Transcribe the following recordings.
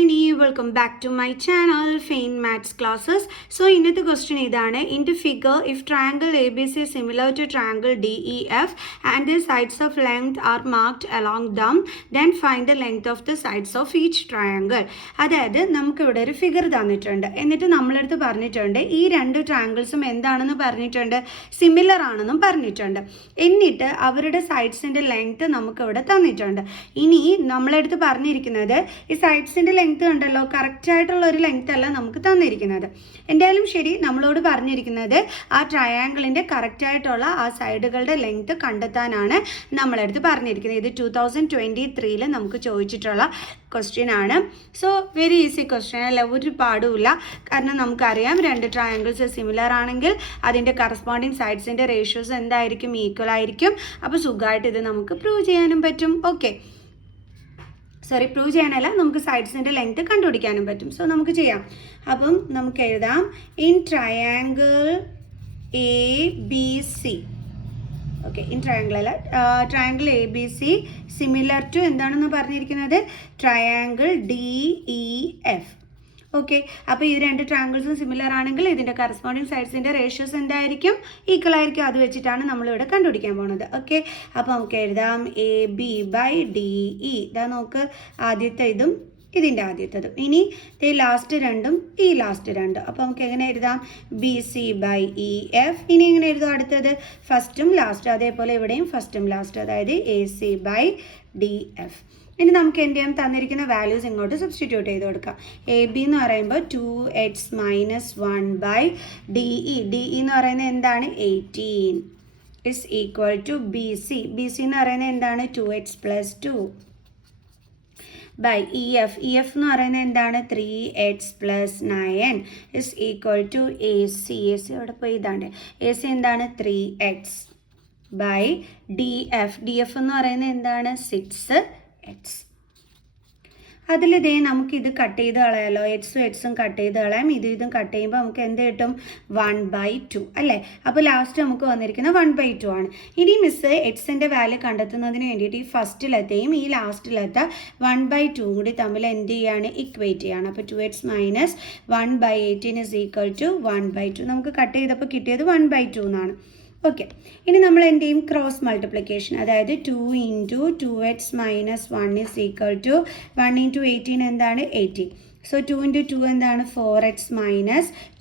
Shiny, welcome back to my channel Faint Maths Classes. So the question is in the figure, if triangle ABC is similar to triangle DEF and the sides of length are marked along them, then find the length of the sides of each triangle. അതായത് നമുക്ക് ഇവിടെ ഒരു figure തന്നിട്ടുണ്ട്. എന്നിട്ട് നമ്മളടുത്ത് പറഞ്ഞിട്ടുണ്ട് ഈ രണ്ട് ട്രയാങ്കിൾസും എന്താണെന്ന് പറഞ്ഞിട്ടുണ്ട്, സിമിലർ ആണെന്നും പറഞ്ഞിട്ടുണ്ട്. എന്നിട്ട് അവരുടെ സൈഡ്സിൻ്റെ ലെങ്ത് നമുക്ക് ഇവിടെ തന്നിട്ടുണ്ട്. ഇനി നമ്മളടുത്ത് പറഞ്ഞിരിക്കുന്നത് ഈ സൈഡ്സിൻ്റെ ലെങ്ത് കണ്ടല്ലോ, കറക്റ്റായിട്ടുള്ള ഒരു ലെങ്ത് അല്ല നമുക്ക് തന്നിരിക്കുന്നത്. എന്തായാലും ശരി, നമ്മളോട് പറഞ്ഞിരിക്കുന്നത് ആ ട്രയാങ്കിളിൻ്റെ കറക്റ്റായിട്ടുള്ള ആ സൈഡുകളുടെ ലെങ്ത് കണ്ടെത്താനാണ് നമ്മളടുത്ത് പറഞ്ഞിരിക്കുന്നത്. ഇത് 2023 നമുക്ക് ചോദിച്ചിട്ടുള്ള ക്വസ്റ്റ്യൻ ആണ്. സോ വെരി ഈസി ക്വസ്റ്റ്യൻ അല്ല, ഒരു പാടുമില്ല. കാരണം നമുക്കറിയാം രണ്ട് ട്രയാങ്കിൾസ് സിമിലർ ആണെങ്കിൽ അതിൻ്റെ കറസ്പോണ്ടിങ് സൈഡ്സിൻ്റെ റേഷ്യോസ് എന്തായിരിക്കും, ഈക്വൽ ആയിരിക്കും. അപ്പോൾ സുഖമായിട്ട് ഇത് നമുക്ക് പ്രൂവ് ചെയ്യാനും പറ്റും. ഓക്കെ, പ്രൂവ് ചെയ്യാനല്ല, നമുക്ക് സൈഡ്സിൻ്റെ ലെങ്ത് കണ്ടുപിടിക്കാനും പറ്റും. സോ നമുക്ക് ചെയ്യാം. അപ്പം നമുക്ക് എഴുതാം, in triangle A B C. Okay, in triangle അല്ല, triangle A B C similar to എന്താണെന്ന് പറഞ്ഞിരിക്കുന്നത്, triangle D E F. Okay, അപ്പോൾ ഈ രണ്ട് ട്രയാങ്കിൾസും സിമിലർ ആണെങ്കിൽ ഇതിൻ്റെ കറസ്പോണ്ടിങ് സൈഡ്സിൻ്റെ റേഷ്യോസ് എന്തായിരിക്കും, ഈക്വൽ ആയിരിക്കും. അത് വെച്ചിട്ടാണ് നമ്മളിവിടെ കണ്ടുപിടിക്കാൻ പോകുന്നത്. ഓക്കെ, അപ്പോൾ നമുക്ക് എഴുതാം A B by D E. ഇതാ നോക്ക്, ആദ്യത്തെ ഇതും ഇതിൻ്റെ ആദ്യത്തതും. ഇനി ഈ ലാസ്റ്റ് രണ്ടും ഈ ലാസ്റ്റ് രണ്ടും. അപ്പോൾ നമുക്ക് എങ്ങനെ എഴുതാം, B C by E F. ഇനി എങ്ങനെ എഴുതാം, അടുത്തത് ഫസ്റ്റും ലാസ്റ്റും. അതേപോലെ ഇവിടെയും ഫസ്റ്റും ലാസ്റ്റും, അതായത് A C by D F. ഇനി നമുക്ക് എന്ത് ചെയ്യാം, തന്നിരിക്കുന്ന വാല്യൂസ് ഇങ്ങോട്ട് സബ്സ്റ്റിറ്റ്യൂട്ട് ചെയ്ത് കൊടുക്കാം. എ ബി എന്ന് പറയുമ്പോൾ 2x - 1 by D E. D E എന്ന് പറയുന്നത് എന്താണ്, 18 is equal to B C. B C എന്ന് പറയുന്നത് എന്താണ്, 2x + 2 by E F. E F എന്ന് പറയുന്നത് എന്താണ്, 3x + 9 is equal to A C. A C അവിടെ പോയി, ഇതാണ് എ സി എന്താണ്, 3x by D F. D F എന്ന് പറയുന്നത് എന്താണ്, 6x. അതിലിതേ നമുക്കിത് കട്ട് ചെയ്ത് കളയാലോ, എക്സും കട്ട് ചെയ്ത് കളയാം. ഇതും കട്ട് ചെയ്യുമ്പോൾ നമുക്ക് എന്ത് കിട്ടും, 1/2 അല്ലേ. അപ്പോൾ ലാസ്റ്റ് നമുക്ക് വന്നിരിക്കുന്നത് 1/2 ആണ്. ഇനി മിസ് എക്സിൻ്റെ വാല്യൂ കണ്ടെത്തുന്നതിന് വേണ്ടിയിട്ട് ഈ ഫസ്റ്റിലത്തെയും ഈ ലാസ്റ്റിലത്തെ 1/2 കൂടി തമ്മിൽ എന്ത് ചെയ്യാണ്, ഇക്വേറ്റ് ചെയ്യാണ്. അപ്പോൾ 2x - 1/18 ഇസ് ഈക്വൽ ടു 1/2. നമുക്ക് കട്ട് ചെയ്തപ്പോൾ കിട്ടിയത് 1/2 എന്നാണ്. ഓക്കെ, ഇനി നമ്മൾ എന്ത് ചെയ്യും, ക്രോസ് മൾട്ടിപ്ലിക്കേഷൻ. അതായത് 2 × 2x - 1 ഇസ് ഈക്വൽ ടു 1 × 18 എന്താണ്, 18. സോ 2 × 2 എന്താണ്, 4x -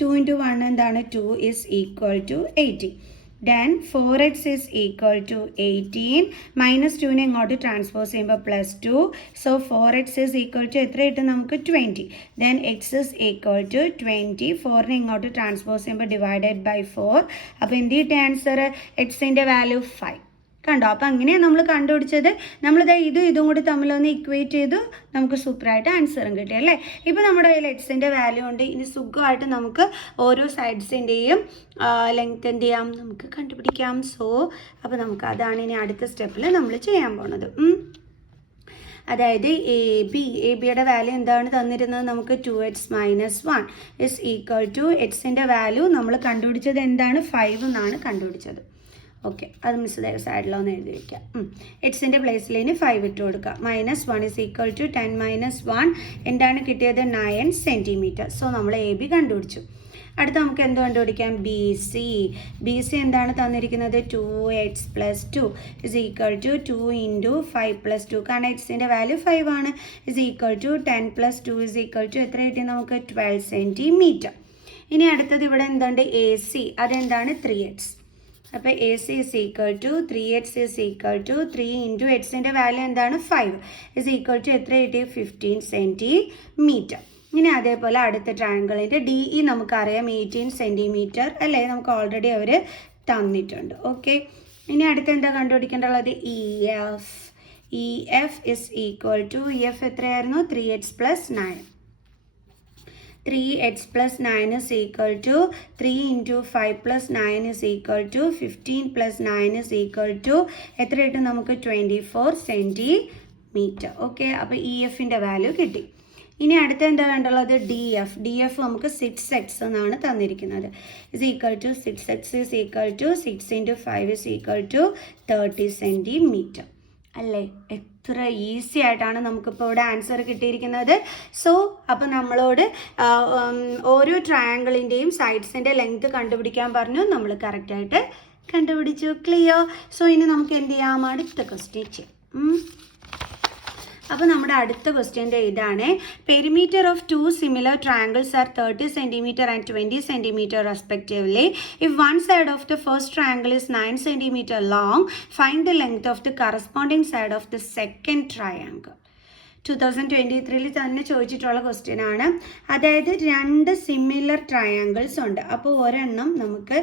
2 × 1 എന്താണ്, 2 is equal to 80. Then 4x is equal to 18. -2 ഇങ്ങോട്ട് ട്രാൻസ്പോസ് ചെയ്യുമ്പോൾ +2. So 4x is equal to എത്ര കിട്ടും നമുക്ക്, 20. Then x is equal to 20. 4 ഇങ്ങോട്ട് ട്രാൻസ്പോസ് ചെയ്യുമ്പോൾ ഡിവൈഡഡ് ബൈ 4. അപ്പോൾ എന്ത് കിട്ടിയ ആൻസർ, എക്സിൻ്റെ വാല്യൂ 5. കണ്ടോ. അപ്പോൾ അങ്ങനെയാണ് നമ്മൾ കണ്ടുപിടിച്ചത്. നമ്മളിത് ഇതും കൂടി തമ്മിലൊന്ന് ഇക്വേറ്റ് ചെയ്തു, നമുക്ക് സൂപ്പറായിട്ട് ആൻസറും കിട്ടി അല്ലേ. ഇപ്പോൾ നമ്മുടെ കയ്യിൽ എക്സിൻ്റെ വാല്യൂ ഉണ്ട്. ഇനി സുഖമായിട്ട് നമുക്ക് ഓരോ സൈഡ്സിൻ്റെയും ലെങ്ത് എന്ത് ചെയ്യാം, നമുക്ക് കണ്ടുപിടിക്കാം. അപ്പോൾ നമുക്ക് അതാണ് ഇനി അടുത്ത സ്റ്റെപ്പിൽ നമ്മൾ ചെയ്യാൻ പോണത്. അതായത് എ ബിയുടെ വാല്യൂ എന്താണ് തന്നിരുന്നത്, നമുക്ക് 2x - 1 ഇസ് ഈക്വൽ ടു എക്സിൻ്റെ വാല്യൂ നമ്മൾ കണ്ടുപിടിച്ചത് എന്താണ്, 5 എന്നാണ് കണ്ടുപിടിച്ചത്. ഓക്കെ, അത് മിസ് സൈഡിലൊന്ന് എഴുതി വയ്ക്കാം. എക്സിൻ്റെ പ്ലേസിൽ ഇനി 5 ഇട്ട് കൊടുക്കുക. -1 ഇസ് ഈക്വൽ ടു 10 - 1 എന്താണ് കിട്ടിയത്, 9 സെൻറ്റിമീറ്റർ. സോ നമ്മൾ എ ബി കണ്ടുപിടിച്ചു. അടുത്ത നമുക്ക് എന്ത് കണ്ടുപിടിക്കാം, ബി സി എന്താണ് തന്നിരിക്കുന്നത്, 2x + 2 ഇസ് ഈക്വൽ ടു 2 × 5 + 2. കാരണം എക്സിൻ്റെ വാല്യൂ 5 ആണ്. Is equal to 10 + 2 is equal to എത്ര കിട്ടി നമുക്ക്, 12 സെൻറ്റിമീറ്റർ. ഇനി അടുത്തത് ഇവിടെ എന്തുണ്ട്, എ സി. അതെന്താണ്, 3x. അപ്പോൾ A C is equal to 3x is equal to 3 × എക്സിൻ്റെ വാല്യൂ എന്താണ്, 5 ഇസ് ഈക്വൽ ടു എത്ര കിട്ടി, 15 സെൻറ്റിമീറ്റർ. ഇനി അതേപോലെ അടുത്ത ട്രയാങ്കിളിൻ്റെ ഡി ഇ നമുക്കറിയാം 18 സെൻറ്റിമീറ്റർ അല്ലേ, നമുക്ക് ഓൾറെഡി അവർ തന്നിട്ടുണ്ട്. ഓക്കെ, ഇനി അടുത്ത് എന്താ കണ്ടുപിടിക്കേണ്ടത്, E F is equal to, E F എത്രയായിരുന്നു, 3x + 9. 3x + 9 is equal to 3 × 5 + 9 is equal to 15 + 9 is equal to എത്ര കിട്ടും നമുക്ക്, 24 സെൻറ്റിമീറ്റർ. ഓക്കെ, അപ്പോൾ ഇ എഫിൻ്റെ വാല്യൂ കിട്ടി. ഇനി അടുത്ത എന്താ വേണ്ടുള്ളത്, ഡി എഫ് നമുക്ക് 6x എന്നാണ് തന്നിരിക്കുന്നത്. Is equal to 6x is equal to 6 × 5 is equal to 30 centimetre അല്ലേ. ഇത്ര ഈസി ആയിട്ടാണ് നമുക്കിപ്പോൾ ഇവിടെ ആൻസർ കിട്ടിയിരിക്കുന്നത്. സോ അപ്പോൾ നമ്മളോട് ഓരോ ട്രയാങ്കിളിൻ്റെയും സൈഡ്സിൻ്റെ ലെങ്ത് കണ്ടുപിടിക്കാൻ പറഞ്ഞു. നമ്മൾ കറക്റ്റായിട്ട് കണ്ടുപിടിച്ചു. ക്ലിയർ? സോ ഇനി നമുക്ക് എന്ത് ചെയ്യാം, അടുത്ത ക്വസ്റ്റ്യൻ ചെയ്യാം. അപ്പോൾ നമ്മുടെ അടുത്ത ക്വസ്റ്റ്യൻ്റെ ഇതാണ്, perimeter of 2 similar triangles are 30 cm and 20 cm respectively. If one side of the first triangle is 9 cm long, find the length of the corresponding side of the second triangle. 2023 തന്നെ ചോദിച്ചിട്ടുള്ള question ആണ്. അതായത് 2 similar triangles ഉണ്ട്. അപ്പോൾ ഒരെണ്ണം നമുക്ക്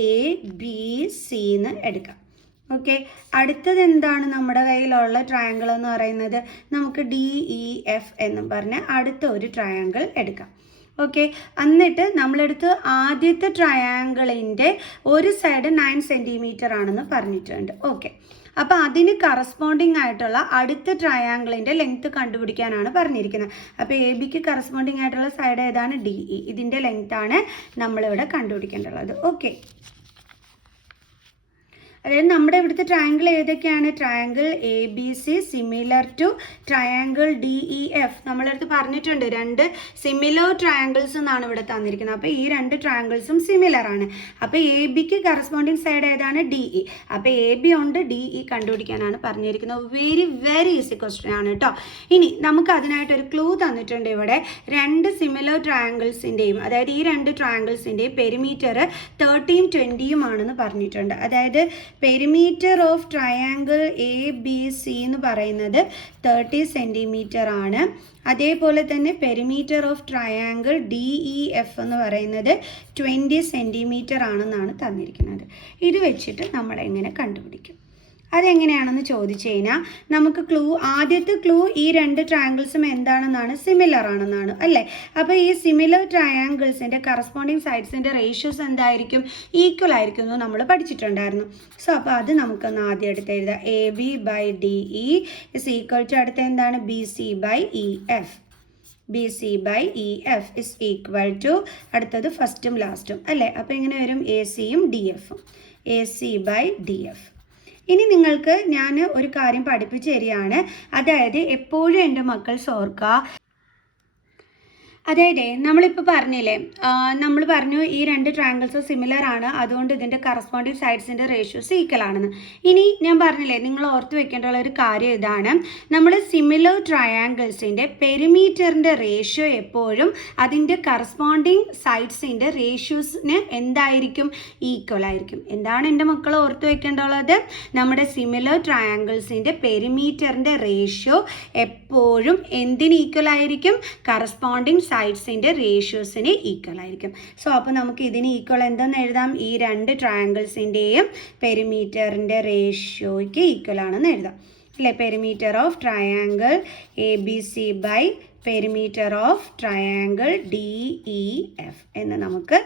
ABC എന്ന് എടുക്കാം. ഓക്കെ, അടുത്തത് എന്താണ് നമ്മുടെ കയ്യിലുള്ള ട്രയാങ്കിൾ എന്ന് പറയുന്നത്? നമുക്ക് DEF എന്ന് പറഞ്ഞ് അടുത്ത ഒരു ട്രയാങ്കിൾ എടുക്കാം. ഓക്കെ, എന്നിട്ട് നമ്മളെടുത്ത് ആദ്യത്തെ ട്രയാങ്കിളിൻ്റെ ഒരു സൈഡ് 9 cm ആണെന്ന് പറഞ്ഞിട്ടുണ്ട്. ഓക്കെ, അപ്പോൾ അതിന് കറസ്പോണ്ടിങ് ആയിട്ടുള്ള അടുത്ത ട്രയാങ്കിളിൻ്റെ ലെങ്ത്ത് കണ്ടുപിടിക്കാനാണ് പറഞ്ഞിരിക്കുന്നത്. അപ്പോൾ ABക്ക് കറസ്പോണ്ടിങ് ആയിട്ടുള്ള സൈഡ് ഏതാണ്? DE. ഇതിൻ്റെ ലെങ്ത്താണ് നമ്മളിവിടെ കണ്ടുപിടിക്കേണ്ടത്. ഓക്കെ, അതായത് നമ്മുടെ ഇവിടുത്തെ ട്രയാങ്കിൾ ഏതൊക്കെയാണ്? Triangle ABC similar to triangle DEF. നമ്മളടുത്ത് പറഞ്ഞിട്ടുണ്ട് 2 സിമിലർ ട്രയാങ്കിൾസ് എന്നാണ് ഇവിടെ തന്നിരിക്കുന്നത്. അപ്പോൾ ഈ 2 ട്രയാങ്കിൾസും സിമിലർ ആണ്. അപ്പോൾ ABക്ക് കറസ്പോണ്ടിങ് സൈഡ് ഏതാണ്? DE. അപ്പോൾ AB ഉണ്ട്, DE കണ്ടുപിടിക്കാനാണ് പറഞ്ഞിരിക്കുന്നത്. വെരി ഈസി ക്വസ്റ്റ്യൻ ആണ് കേട്ടോ. ഇനി നമുക്ക് അതിനായിട്ടൊരു ക്ലൂ തന്നിട്ടുണ്ട് ഇവിടെ. 2 സിമിലർ ട്രയാങ്കിൾസിൻ്റെയും, അതായത് ഈ 2 ട്രയാങ്കിൾസിൻ്റെയും പെരിമീറ്റർ 30 20 ആണെന്ന് പറഞ്ഞിട്ടുണ്ട്. അതായത് പെരിമീറ്റർ ഓഫ് ട്രയാങ്കിൾ ABC എന്ന് പറയുന്നത് 30 cm ആണ്. അതേപോലെ തന്നെ പെരിമീറ്റർ ഓഫ് ട്രയാങ്കിൾ DEF എന്ന് പറയുന്നത് 20 cm ആണെന്നാണ് തന്നിരിക്കുന്നത്. ഇത് വെച്ചിട്ട് നമ്മൾ എങ്ങനെ കണ്ടുപിടിക്കും? അതെങ്ങനെയാണെന്ന് ചോദിച്ചു കഴിഞ്ഞാൽ നമുക്ക് ആദ്യത്തെ ക്ലൂ ഈ 2 ട്രയാങ്കിൾസും എന്താണെന്നാണ്? സിമിലർ ആണെന്നാണ് അല്ലേ? അപ്പോൾ ഈ സിമിലർ ട്രയാങ്കിൾസിൻ്റെ കറസ്പോണ്ടിങ് സൈഡ്സിൻ്റെ റേഷ്യോസ് എന്തായിരിക്കും? ഈക്വൽ ആയിരിക്കും എന്ന് നമ്മൾ പഠിച്ചിട്ടുണ്ടായിരുന്നു. സോ അപ്പോൾ അത് നമുക്കൊന്ന് ആദ്യം എടുത്ത് എഴുതാം. AB/DE ഇസ് ഈക്വൽ ടു അടുത്ത എന്താണ്? BC/EF. BC/EF is equal to അടുത്തത് ഫസ്റ്റും ലാസ്റ്റും അല്ലേ? അപ്പോൾ ഇങ്ങനെ വരും ACയും DFും. AC/DF. ഇനി നിങ്ങൾക്ക് ഞാൻ ഒരു കാര്യം പഠിപ്പിച്ചു തരികയാണ്. അതായത് എപ്പോഴും എൻ്റെ മക്കൾ ഓർക്കുക, അതായത് നമ്മളിപ്പോൾ പറഞ്ഞില്ലേ, നമ്മൾ പറഞ്ഞു ഈ 2 ട്രയാങ്കിൾസ് സിമിലർ ആണ്, അതുകൊണ്ട് ഇതിൻ്റെ കറസ്പോണ്ടിങ് സൈഡ്സിൻ്റെ റേഷ്യോസ് ഈക്വൽ ആണെന്ന്. ഇനി ഞാൻ പറഞ്ഞില്ലേ, നിങ്ങൾ ഓർത്ത് വെക്കേണ്ടുള്ള ഒരു കാര്യം ഇതാണ്, നമ്മൾ സിമിലർ ട്രയാങ്കിൾസിൻ്റെ പെരിമീറ്ററിൻ്റെ റേഷ്യോ എപ്പോഴും അതിൻ്റെ കറസ്പോണ്ടിങ് സൈഡ്സിൻ്റെ റേഷ്യോസിന് എന്തായിരിക്കും? ഈക്വൽ ആയിരിക്കും. എന്താണ് എൻ്റെ മക്കൾ ഓർത്ത് വെക്കേണ്ടുള്ളത്? നമ്മുടെ സിമിലർ ട്രയാങ്കിൾസിൻ്റെ പെരിമീറ്ററിൻ്റെ റേഷ്യോ എപ്പോഴും എന്തിന് ഈക്വൽ ആയിരിക്കും? കറസ്പോണ്ടിങ് സൈഡ്സിൻ്റെ റേഷ്യോസിന് ഈക്വൽ ആയിരിക്കും. സോ അപ്പോൾ നമുക്ക് ഇതിന് ഈക്വൽ എന്തെന്ന് എഴുതാം? ഈ 2 ട്രയാങ്കിൾസിൻ്റെയും പെരിമീറ്ററിൻ്റെ റേഷ്യോയ്ക്ക് ഈക്വൽ ആണെന്ന് എഴുതാം അല്ലേ? Perimeter of triangle ABC by perimeter of triangle DEF എന്ന് നമുക്ക്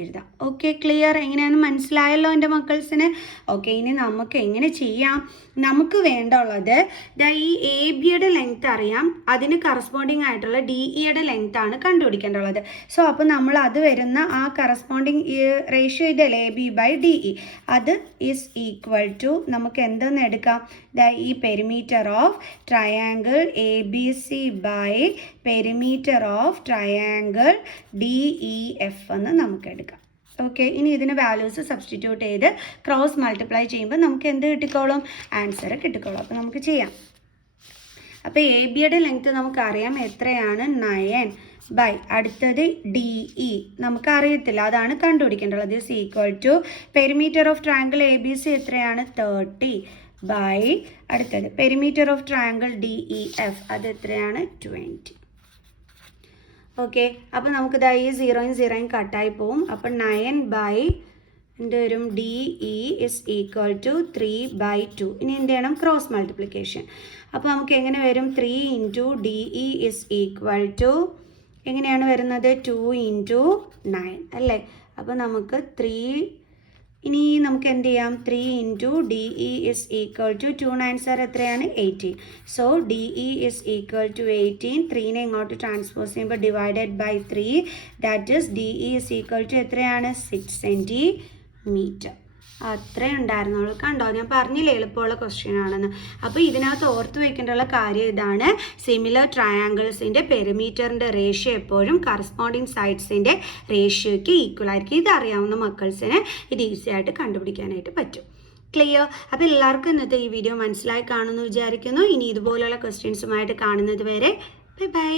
എഴുതാം. Okay, clear? എങ്ങനെയാണെന്ന് മനസ്സിലായല്ലോ എൻ്റെ മക്കൾസിന്? ഓക്കെ, ഇനി നമുക്ക് എങ്ങനെ ചെയ്യാം? നമുക്ക് വേണ്ടുള്ളത് ഈ ABയുടെ ലെങ്ത് അറിയാം, അതിന് കറസ്പോണ്ടിങ് ആയിട്ടുള്ള DEയുടെ ലെങ്ത് ആണ് കണ്ടുപിടിക്കേണ്ടുള്ളത്. സോ അപ്പോൾ നമ്മൾ അത് വരുന്ന ആ കറസ്പോണ്ടിങ് റേഷ്യോ ഇതല്ലേ? AB/DE. അത് ഈസ് ഈക്വൽ ടു നമുക്ക് എന്തെന്ന് എടുക്കാം? ഈ perimeter of triangle ABC by perimeter of triangle DEF എന്ന് നമുക്ക് എടുക്കാം. ഓക്കെ, ഇനി ഇതിന് വാല്യൂസ് സബ്സ്റ്റിറ്റ്യൂട്ട് ചെയ്ത് ക്രോസ് മൾട്ടിപ്ലൈ ചെയ്യുമ്പോൾ നമുക്ക് എന്ത് കിട്ടിക്കോളും? ആൻസർ കിട്ടിക്കോളും. അപ്പോൾ നമുക്ക് ചെയ്യാം. അപ്പോൾ ABയുടെ ലെങ്ത് നമുക്കറിയാം എത്രയാണ്? 9 ബൈ അടുത്തത് DE നമുക്കറിയത്തില്ല, അതാണ് കണ്ടുപിടിക്കേണ്ടത്. Is equal to perimeter of triangle ABC എത്രയാണ്? 30 ബൈ അടുത്തത് പെരിമീറ്റർ ഓഫ് ട്രയാങ്കിൾ DEF അത് എത്രയാണ്? 20. ഓക്കെ, അപ്പോൾ നമുക്കിത് ഈ 0 കട്ടായി പോവും. അപ്പോൾ 9 ബൈ എന്ത് വരും? DE is equal to 3/2. ഇനി എന്ത് ചെയ്യണം? Cross multiplication. അപ്പോൾ നമുക്ക് എങ്ങനെ വരും? 3 into DE is equal to എങ്ങനെയാണ് വരുന്നത്? 2 ഇൻറ്റു 9 അല്ലേ? അപ്പോൾ നമുക്ക് 3 ഇനി നമുക്ക് എന്ത് ചെയ്യാം? 3 into DE is equal to 2 9s എത്രയാണ്? 18. So DE is equal to 18. 3നെ ഇങ്ങോട്ട് ട്രാൻസ്പോസ് ചെയ്യുമ്പോൾ divided by 3, that is DE is equal to എത്രയാണ്? 6 cm. അത്രേ ഉണ്ടായിരുന്നുള്ളൂ. കണ്ടോ, ഞാൻ പറഞ്ഞില്ലേ എളുപ്പമുള്ള ക്വസ്റ്റ്യൻ ആണെന്ന്. അപ്പോൾ ഇതിനകത്ത് ഓർത്ത് വയ്ക്കേണ്ടുള്ള കാര്യം ഇതാണ്, സിമിലർ ട്രയാങ്കിൾസിൻ്റെ പെരിമീറ്ററിൻ്റെ റേഷ്യോ എപ്പോഴും കറസ്പോണ്ടിങ് സൈഡ്സിൻ്റെ റേഷ്യോയ്ക്ക് ഈക്വൽ ആയിരിക്കും. ഇതറിയാവുന്ന മക്കൾസിന് ഇത് ഈസി ആയിട്ട് കണ്ടുപിടിക്കാനായിട്ട് പറ്റും. ക്ലിയർ? അപ്പോൾ എല്ലാവർക്കും ഇന്നത്തെ ഈ വീഡിയോ മനസ്സിലായി കാണുമെന്ന് വിചാരിക്കുന്നു. ഇനി ഇതുപോലുള്ള ക്വസ്റ്റ്യൻസുമായിട്ട് കാണുന്നത് വരെ ബൈ ബൈ.